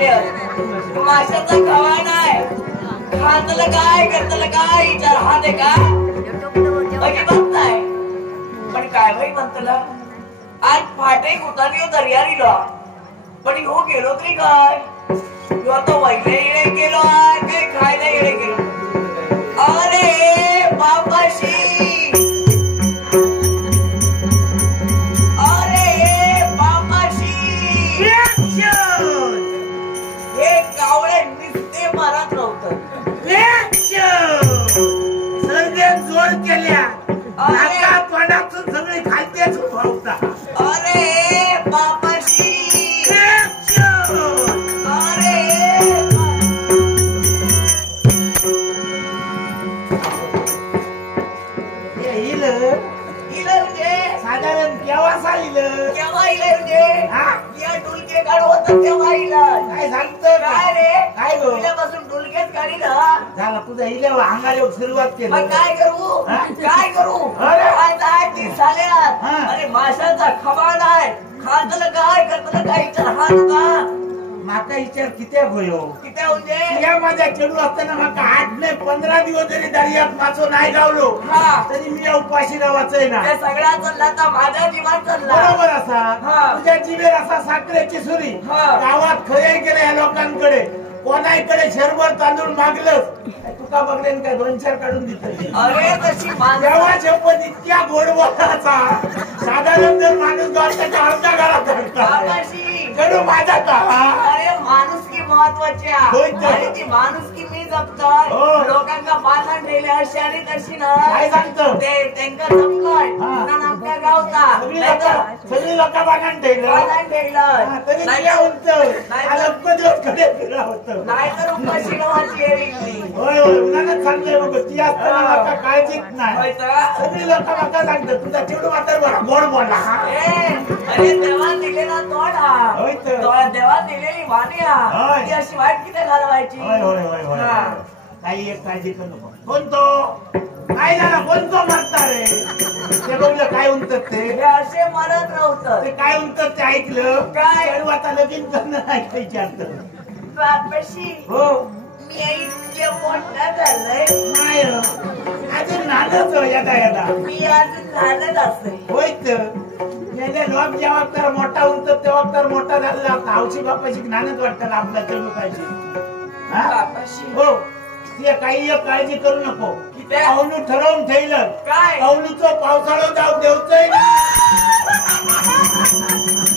झाले माशाचा खवा नाही खातलं काय करतलं काय विचार हा दे का अजिबात नाही पण काय भाई म्हणतला आज फाटे कुठाने दर्यारी लो पण हो गेलो तरी काय ह्यो तो वैले येणे गेलो काय खायला येणे गेलो अरे बापाशी हे कावळे नुसते मारत नव्हतं सर्वे जोर केल्या नाका तोंडातून सगळे खालतेच व्हावता अरे बापाशी अरे साधारण केव्हा इलं केव्हा इलं म्हणजे या डुलके काढ होत तेव्हा इलं काय सांगतो काय रे काय गो इल्यापासून डुलकेच काढी ना झाला तुझा इल्यावर अंगाला सुरुवात केली मग काय करू काय करू आज 8 दिवस झाल्यात अरे माशाचा खवा नाही खातलं काय करतलं काय विचार हा तुका माका विचार किती भयो किती म्हणजे या माझ्या चेडू असताना माका 8 नाही 15 दिवस जरी दर्यात मासो नाही गावलो तरी मी उपाशी राहायचंय ना ते सगळा चालला तर माझा जीवन चालला बरोबर असा तुझ्या जिभेर असा साखरेची सुरी गावात खरे गेले या लोकांकडे कोणाकडे शरभर तांदूळ मागलंच तुका बघले काय 2-4 काढून दिलं अरे तशी तेव्हा शपथ इतक्या गोड बोलाचा साधारण जर माणूस गावाच्या अर्धा गाळा कडू माझा का अरे माणूस की महत्वाची आणि ती माणूस की मी जपतोय लोकांना बांधून ठेवले अशी आणि तशी ना काय सांगतो ते त्यांना जमलोय ना आमच्या गावचा सगळी लोक बांधून ठेवलं तरी नाही तर उपाशी गावाची होय होय उन्हानं सांगतोय बघ ती असताना माका काळजीच नाही सगळी लोक माका सांगतात तुझा चेडू मात्र बरा गोड बोलला अरे देवा दिलेला तोडा देवा दिलेली वाणी ती अशी वाट किती घालवायची काही एक काळजी करू नको कोणतो काय झाला कोणतो मरता रे ते बघलं काय उंचत ते असे मरत नव्हतं ते काय उंचत ते ऐकलं काय आता लगीन करणं ऐकायचे अर्थ बापाशी हो मी इतके मोठा झालंय नाही अजून नानच यदा मी अजून लहानच असते होयच लोक जेव्हा तर मोठा उंचत तेव्हा तर मोठा झालेला आवशी बापाशी नानच वाटतं आपल्या चेडूकाची हो ते काही एक काळजी करू नको अवलू ठरवून ठेवलं काय अवलूचं पावसाळं जाऊ देवचंय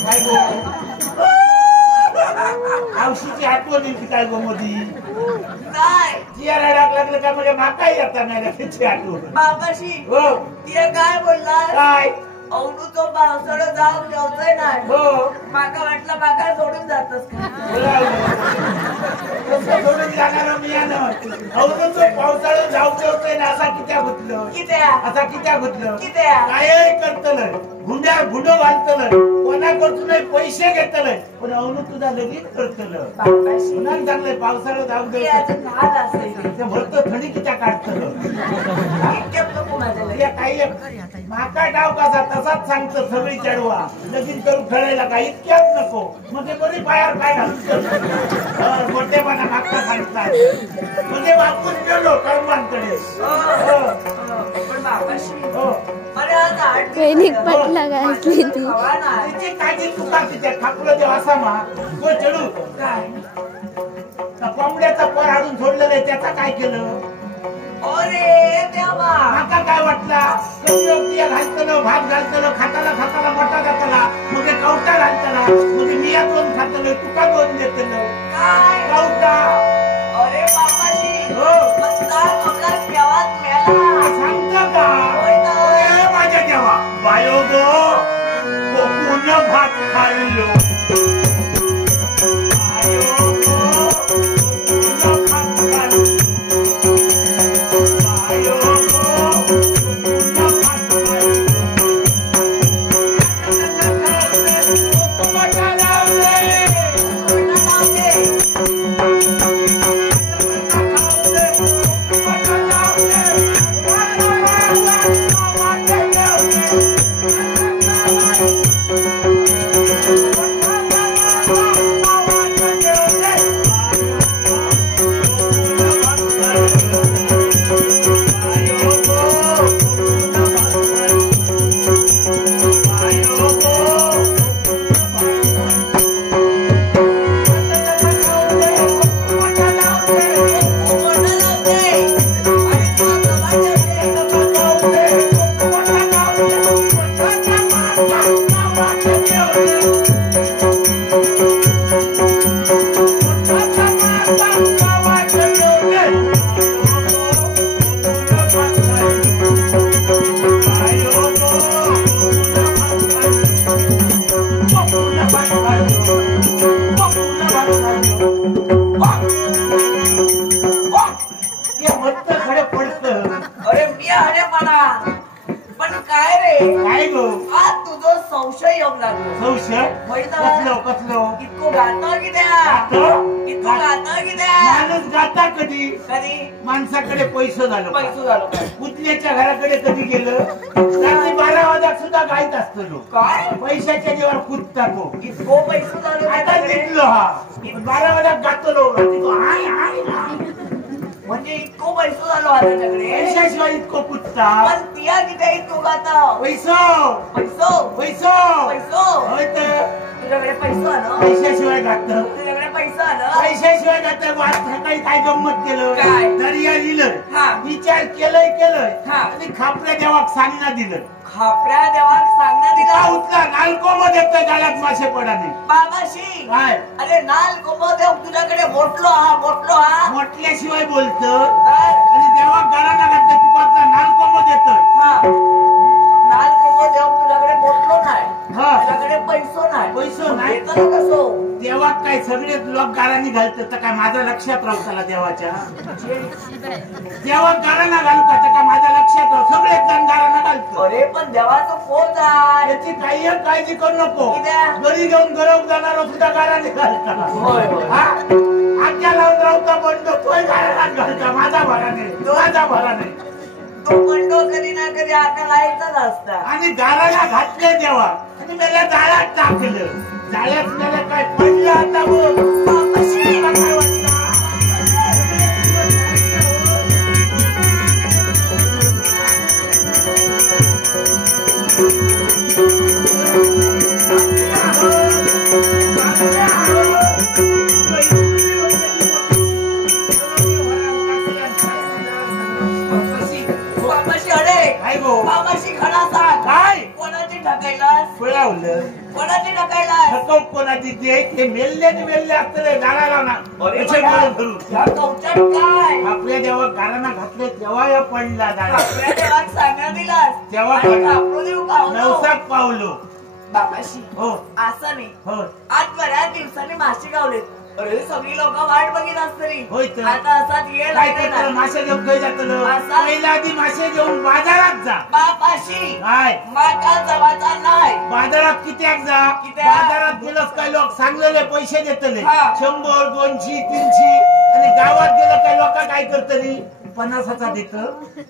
काय गो आवशीची आठवण येते काय गो मोदी काय जियाला डाग लागलं का म्हणजे माकाही येता नाही त्याची आठवण बापाशी हो ते काय बोलला काय अवनू तो पावसाळा जाऊन जेवतोय ना हो माका वाटलं माका सोडून जातस सोडून जाणार मी अवनूचं पावसाळा जाऊ जेवतोय ना असा कित्या गुतलं असा कित्या गुतलं काय करतलं गुंडो घालतलं कोणाकडून पैसे घेतलं पण अवनू तुझा लगीन करतलं पुन्हा चांगलंय पावसाळा जाऊ दे भरत थंडी कित्या काढतलं काही माका डाव कसा तसाच सांगतो सगळी चढवा लगीन करून ठरायला का इतक्याच नको मग ते बरी पायावर काय घालून मोठेपणा मागता सांगतात म्हणजे वापरून गेलो कर्मांकडे पटला घातली ती तिची काळजी चुका तिच्या ठाकूर देव असा मा तो चढू काय कोंबड्याचा पर हाडून सोडलेलं आहे त्याचा काय केलं अरे देवा माका काय वाटला घालतलं भात घालतलं खाताला मोठा घातला मग कवटा घालतला मग मिया 2 खातलं तुका 2 देतलं काय कवटा अरे बापाशी हो केव्हाच मेला सांगता का माझ्या देवा बायो गो कोकून भात खाल्लो संशय येऊ लागलो. संशय कसलो कसलो इतको गाता कित्या इतको गाता कित्या माणूस गाता कधी कधी माणसाकडे पैसे झालो पैसो झालो काय पुतण्याच्या घराकडे कधी गेलं रात्री 12 वाजता सुद्धा गायत असतो लोक काय पैशाच्या जीवावर कुदता तो इतको पैसो झालो आता निघलो हा 12 वाजता गातो लोक हाय हाय हाय. म्हणजे इतको पैसो झालो हाताच्याकडे पैशाशिवाय इतकं कुदता पण तिया कित्या इतको गाता पैसो पैसो पैसो पैसो होय तर तुझ्याकडे पैसो आलं पैशाशिवाय गात तुझ्याकडे पैसा आलं पैशाशिवाय गात आज सकाळी काय गंमत काय? केलं दर्या दिलं हा विचार केलंय हा. आणि खापऱ्या देवाक सांगणं दिलं खापऱ्या देवाक सांगण्यात का दिला उचला नालको मध्ये जाळ्यात मासे पडाने बाबाशी काय अरे नाल कोमदेव तुझ्याकडे मोठलो हा म्हटल्याशिवाय बोलत तर आणि देवा गाळाला घातलं तुपातला नालको मध्ये हा नाल कोमदेव तुझ्याकडे मोठलो नाही हा तुझ्याकडे पैसो नाही पैसो नाही येतं ना कसो देवा काय सगळे लोक गाळानी घालतात तर काय माझ्या लक्षात राहू त्याला देवाच्या देवा गाळाला घालू का तर काय माझ्या लक्षात राहू सगळे जण गाळाला घालतो अरे पण देवाचं कोण आहे याची काही एक काळजी करू नको कित्याक? घरी घेऊन गरम जाणार सुद्धा गाळाने घालता होय, होय. हा आज्ञा लावून राहता बंड तोय गाळाला घालता माझा भराने तो मंडो कधी ना कधी आता लाईटचाच असता आणि गाळाला घातले देवा आणि मला जाळ्यात टाकलं जाळ्यात मला काय पडलं आता बघ बापाशी. तुला काय वाटतं बापाशी अरे काय गो बाबाशी खडा सांग काय कोणाची ढकायलास फुलावलं कोणाची ढकायलास थकव कोणाची ते ते मेल्ले असतले गाळाला ना अरे त्याचे बाबा, गळे धरून. या कवचात काय आपल्या देवा गाळाला घातले तेव्हा या पडला जाळा आपल्या देवाक सांगण्यात दिलास तेव्हा आणि पडला. कापरू देऊ का हो? नवसाक पावलो बाबाशी हो असं नाही हो आज बऱ्याच दिवसांनी मासे गावलेत अरे सगळी लोक वाट बघित असतली होय तर. आता असाच येईल काय करतो मासे घेऊन काही जातलं असा? पहिला आधी मासे घेऊन बाजारात जा बापाशी काय माका जवाचा नाही बाजारात कित्याक जा कित्याक? बाजारात गेलंच काय लोक सांगलेले पैसे देतले हा. 100 200 300 आणि गावात गेलं काय लोक काय करतली 50चा देत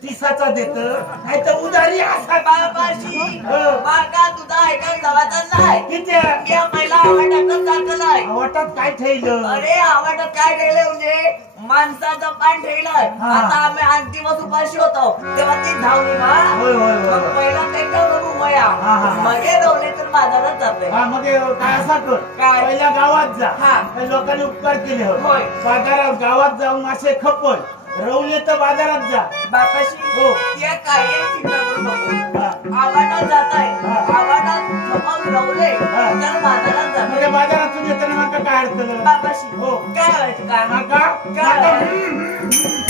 30चा देत नाही तर उधारी असा बापाशी हो. माका तुझा ऐका जवाचा नाही किती मी पहिला आवाटातच जात नाही वाटात काय ठेवलं अरे आवाटात काय ठेवले म्हणजे माणसाचं पान ठेवलंय हा. आता आम्ही अंतिमच उपाशी होतो तेव्हा ती धावली ना होय होय मग होय पहिला ते करून वया हा, हा. मगे धावले तर बाजारात जाते हा मग हे काय असा कर काय? पहिल्या गावात जा हा. काही लोकांनी उपकार केले हो होय. बाजारात गावात जाऊन मासे खपल रवले तर बाजारात जा बापाशी हो. त्या काही चिंता करू नको हा. आवाटात जात आहे हा. आवाटात खपवून रवले हा. तर बाजारात मग जाते हे बाजारातून येताना माका काय अडचण बापाशी हो. काय व्हायचं काय माका काय? माका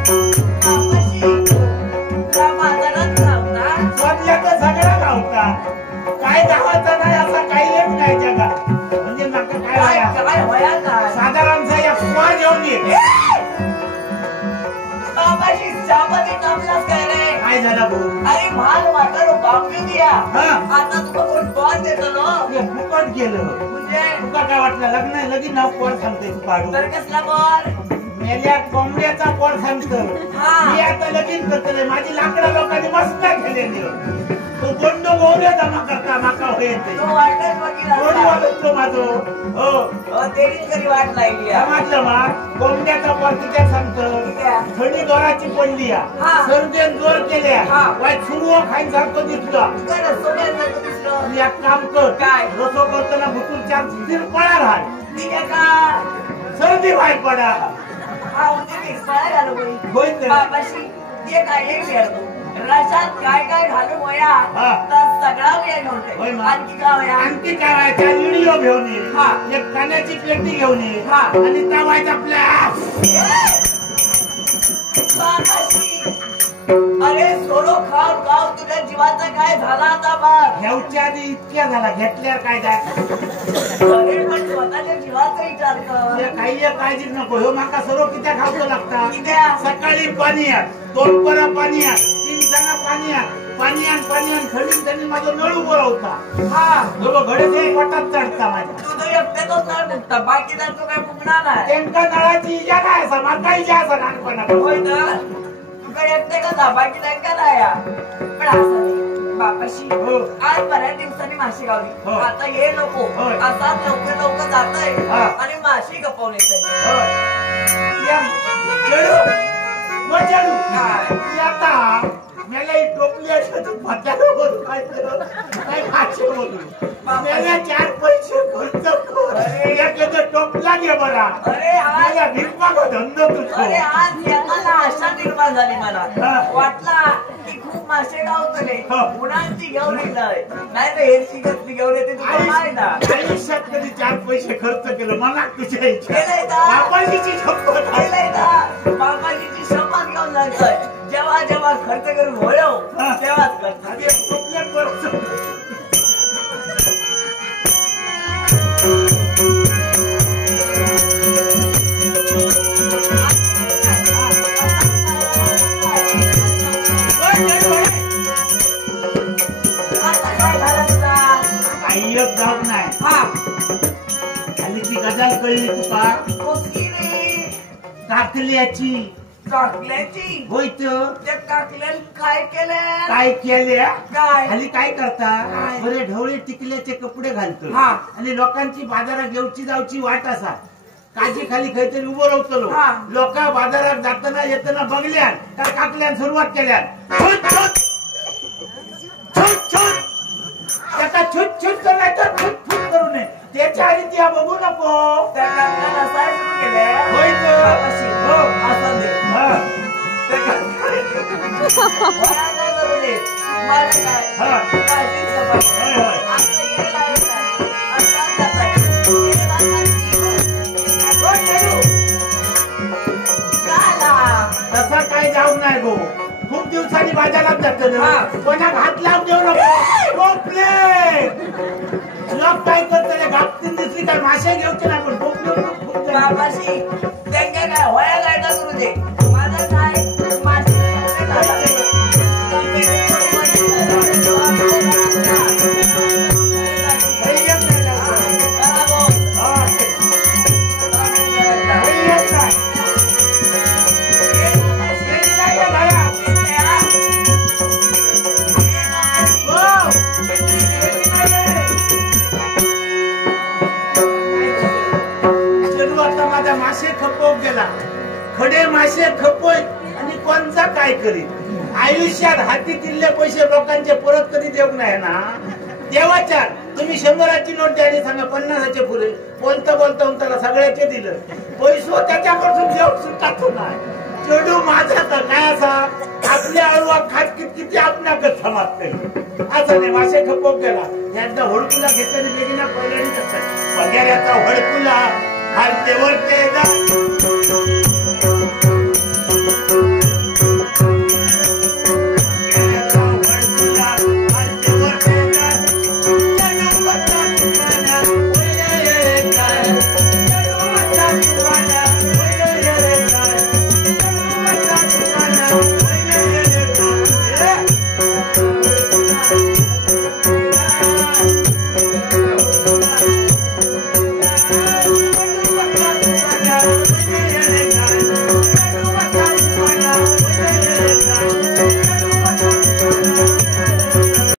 बापाशी त्या बाजारात जाऊना स्वतःला तर सगळा गावता काय गावाचा नाही असा काही एक नाही जगात म्हणजे माका काय काय व्हाया? काय वया काय साधारणचा एक कुवा घेऊन ये बाबाशी चहामध्ये टाकलास काय रे काय झालं भाऊ अरे भाल वाटारो बापली दिया हा आता तुका कोण बॉल देतो ना हे फुकट गेलं म्हणजे तुका काय वाटलं लग्न लगीन नाव कोण सांगते तू काढू तर कसला बॉल मेल्या कोंबड्याचा कोण सांगतो हा. मी आता लगीन करतले माझी लाकडं लोकांनी मस्त केलेली तो गोंड गोवऱ्या जमा करता माका होते तो वाटत बघितला कोणी वाजतो माझो हो तेरीच कधी वाट लागली समजलं मा कोंबड्याचा कोण किती सांगतो थंडी जोराची पडली हा. सर्दीन जोर केल्या हा. वाय सुरू खाईन सारखं दिसलं दिसलं आणि एक काम कर काय? रसो करताना भुतूर चार स्थिर पळा राहाय ठीक आहे का सर्दी बाहेर पडा हा उद्या एक्सपायर झालो कोणी होय तर. बाबाशी ते काय एक फेरतो रशात काय काय घालून वया हा. तर सगळा वेळ होय नव्हते मग. आणखी काय वया आणखी काय व्हायच्या व्हिडिओ घेऊन ये हा. एक कान्याची पेटी घेऊन ये हा. आणि त्या व्हायच्या आपल्या बाबाशी अरे सोडो खाव गाव तुझ्या जीवाचा काय झाला आता बघ घेऊच्या आधी इतक्या झाला घेतल्यावर काय जाय अरे पण स्वतःच्या जीवाचा विचार कर काही एक काळजी नको हो माका सर्व कित्या खावतो लागता कित्या? सकाळी पाणी आहे 2 परा पाणी आहे 3 जण पाणी आण थंडी माझा नळ उभं होता हा घडे पोटात चढता माझ्या तू तर एकट्यातच नळ फुगता बाकी त्यांचं काय फुगणार नाही त्यांका नळाची इजा काय असा माका इजा असा लहानपणा होय तर तुका एकटे का बाकी त्यांका नाही पण असं नाही बापाशी आज बऱ्याच दिवसांनी माशी गावली आता ये नको असा लवकर जातय आणि माशी गपवून आता मला टोपली काय फाशी बोलू मला 4 पैसे खर्च कर टोपला घे बरा मला भिकमाग धंदो तुझा अरे आज येताना आशा निर्माण झाली मला वाटला की खूप मासे गावतले उन्हाळ्याची घेऊन येतय नाही तर हे शिकत घेऊन येते तुला माहिती ना आयुष्यात कधी 4 पैसे खर्च केलं मनात तुझ्या इच्छा केलंय बापाजीची शपथ बाबाजीची शपथ घेऊन जायचंय जेव्हा खर्च करून होयो तेव्हाच करतात काही एक गाव नाही हल्लीची गजाल कळली तुका काकल्याची होईत त्या काकल्यान काय केल्या काय हल्ली काय करता बरे ढवळे टिकल्याचे कपडे घालतो आणि लोकांची बाजारात घेऊची जाऊची वाट असा काजी खाली काहीतरी उभं राहतलो लोक बाजारात जाताना येताना बघल्यान तर काकल्यान सुरुवात केल्या त्याचा छूट छूट करायचं छूट फूट करू नये त्याच्या आधी त्या बघू नको त्या काकल्यान असाय सुरू केल्या तसा काय जाऊ नाही गो खूप दिवसांनी बाजारात जातो ना कोणा हात लावून देऊ नको लोक काय करतो गापतीन दिसली काय मासे घेऊचे ना पण बाबाशी त्यांना काय वया जायचा करू दे माझं काय मासे मासे खपवून गेला खडे मासे खपोय आणि कोणचा काय करीत आयुष्यात हाती दिलेले पैसे लोकांचे परत कधी देऊ नाही ना देवाच्या तुम्ही 100ची नोट द्या आणि सांगा 50चे पुरे बोलता त्याला सगळ्याचे दिलं पैसो त्याच्यापासून देऊ सुटातो नाही चेडू माझा तर काय असा आपल्या अळवा खात किती आपल्या कथा मागते असं नाही मासे खपवून गेला एकदा होडकुला घेतल्याने बेगिना पहिल्याने वगैरेचा होडकुला खालते वरते